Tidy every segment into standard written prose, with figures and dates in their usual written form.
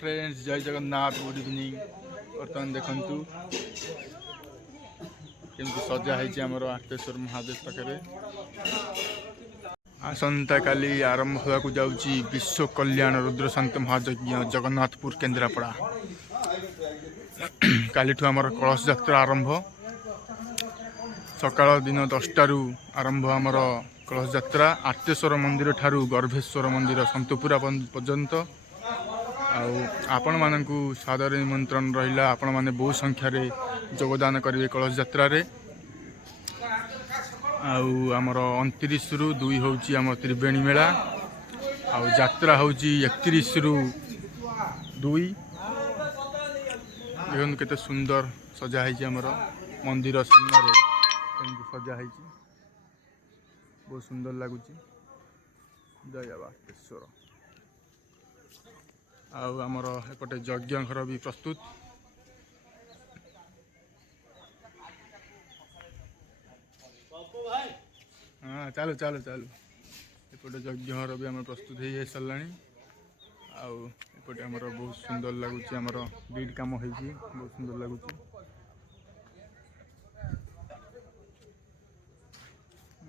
Friends जय Jagannath good evening बर्तमान देखु केमती सजा है आमर आर्तेश्वर महादेव पाखे आसंता काली आरंभ होगा जाऊँगी विश्व कल्याण रुद्रशांति महायज्ञ जगन्नाथपुर केन्द्रापड़ा काली आमर कलश यात्रा आरंभ सकाल दिन 10टारू आरंभ आमर कलश यात्रा आर्तेश्वर मंदिर ठारू गर्भेश्वर मंदिर सन्तपुरा पर्यंत आपण मानकु सादर निमंत्रण रहिला आपण माने बहु संख्यार योगदान करेंगे कलश यात्रा रे आमर 29 रु 2 होची आम त्रिवेणी मेला यात्रा होची 31 रु 2 देखो केते सुंदर सजा है आमर मंदिर सामने सजा है बहुत सुंदर लगुच जय आर्तेश्वर आमर एपटे यज्ञ घर भी प्रस्तुत हाँ चलो चलो चलो एपटे यज्ञ घर भी आम प्रस्तुत हो सारा आउटे आमर बहुत सुंदर लगुच आमर बीड कम हो बहुत सुंदर लगुच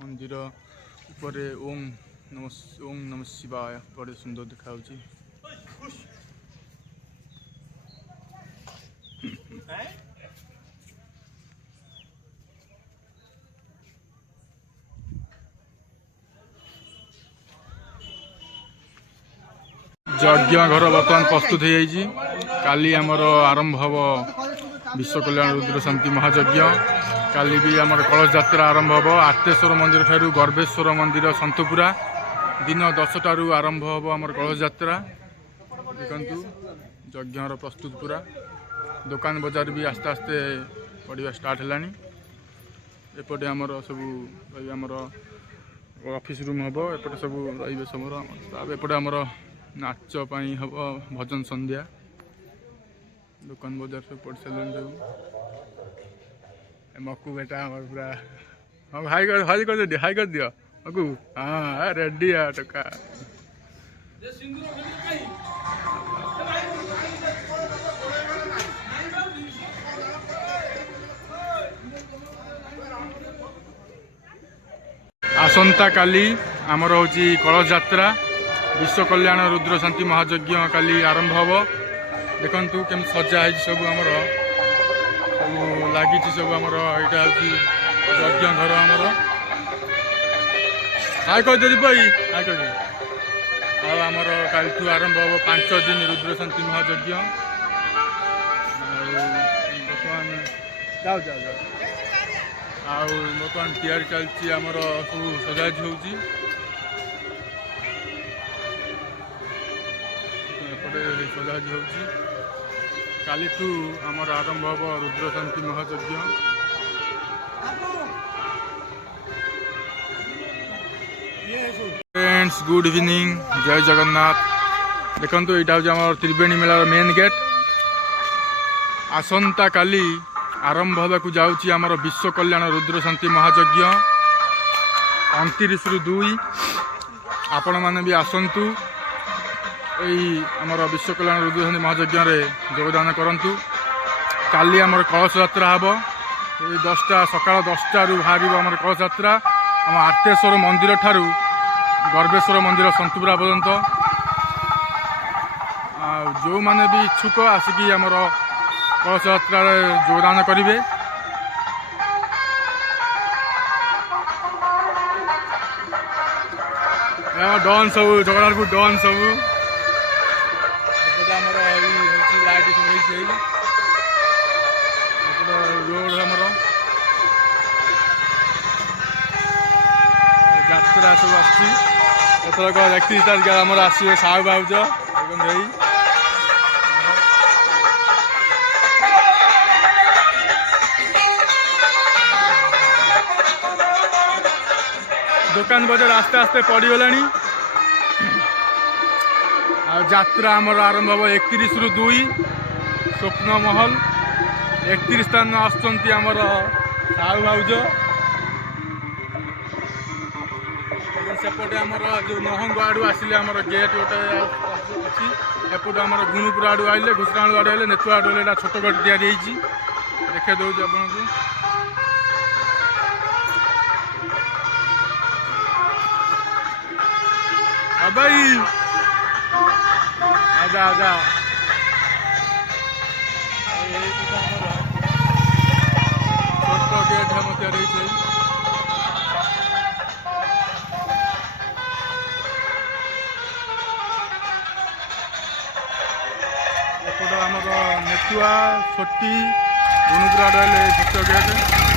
मंदिर ऊपर ओम नमः शिवाय बड़े सुंदर देखा यज्ञ घर बर्तमान प्रस्तुत हो काली आमर आरंभ हम विश्व कल्याण रुद्रशांति महायज्ञ काली भी आमर कलश यात्रा आरंभ हम आर्तेश्वर मंदिर ठारू गर्भेश्वर मंदिर सन्तपुरा दिन 10टारू आरंभ हम आमर कलश यात्रा देखु यज्ञ घर प्रस्तुत पूरा दुकान बजार भी आस्ते आस्ते पड़ा स्टार्ट है एपटे आमर सब आमर ऑफिस रूम हम एपटे सब रे सब एपटे आमर नाच हम भजन संध्या दुकान बजार सब पड़ सारे सब मकू बेटा पूरा हाँ हाई कर दियो मकू हाँ रेडी है टका आसंता काली आमर होची कलश यात्रा विश्व कल्याण रुद्रशांति महायज्ञ काली आरंभ हम देखु केम सजा है सब आमर सब लगी सब आमर यहाँ हूँ यज्ञ घर आमर हाई कह भाई हाई कह आमर कालठू आरंभ हम 5 दिन रुद्रशांति महायज्ञ बर्तमान जाओ जाओ जाओ बर्तमान तैयारी चलती आमर सब सजाज होती सजाज होती कालीठू आमर आरंभ हम रुद्रशांति महायज्ञ फ्रेंड्स गुड इवनिंग जय जगन्नाथ देखो यहाँ हूँ आम त्रिवेणी मेलार मेन गेट आसंता काली आरंभ होगा जाऊँगी आमर विश्व कल्याण रुद्रशांति महायज्ञ 29 रु 2 आपण मैंने भी आसतु यही आमर विश्व कल्याण रुद्रशांति महायज्ञ योगदान करूँ काली आमर कलश यात्रा हम 10टा सकाल 10टारू बाहर आमर कलश यात्रा आम आर्तेश्वर मंदिर ठारू गर्भेश्वर मंदिर सन्तपुरा पर्यंत जो माने भी इच्छुक आसिकी आमर कलश यात्रा योगदान करेंगे डन सब जगन्नाथपुर डन सब लाइट सब रोड आमर यात्रा सब आथरक 31 तारीख आमर आसवे साहू भाज भाई दुकान बजार आस्ते आस्ते पड़गला यात्रा आमर आरंभ हम 31 रु 2 स्वप्न महल 31 स्थान आसुँच आमर साहू भाज सेपटे आमर जो महंग आड़ू आसिले आमर गेट गोटे ଅଛି। ଏପଟେ ଆମର ଗୁଣୁପୁର ଆଡ଼ୁ ଆଇଲେ, ଘୁଷରାଣୁ ଆଡ଼ୁ ଆଇଲେ, ନେତୁଆ ଆଡ଼ୁ ଆଇଲେ, ଏଇଟା ଛୋଟ ଗେଟ୍ ତିଆରି ହେଇଛି। ଦେଖାଇ ଦେଉଛି ଆପଣଙ୍କୁ। ଭାଇ ଆଜା ଆଜା ଛୋଟ ଗେଟ୍ ଆମ ତିଆରି ହେଇଛି। ଏପଟ ଆମର ନେତୁଆ ଛୋଟି ଗୁଣୁପୁର ଆଡ଼ୁ ଆଇଲେ ଛୋଟ ଗେଟ୍।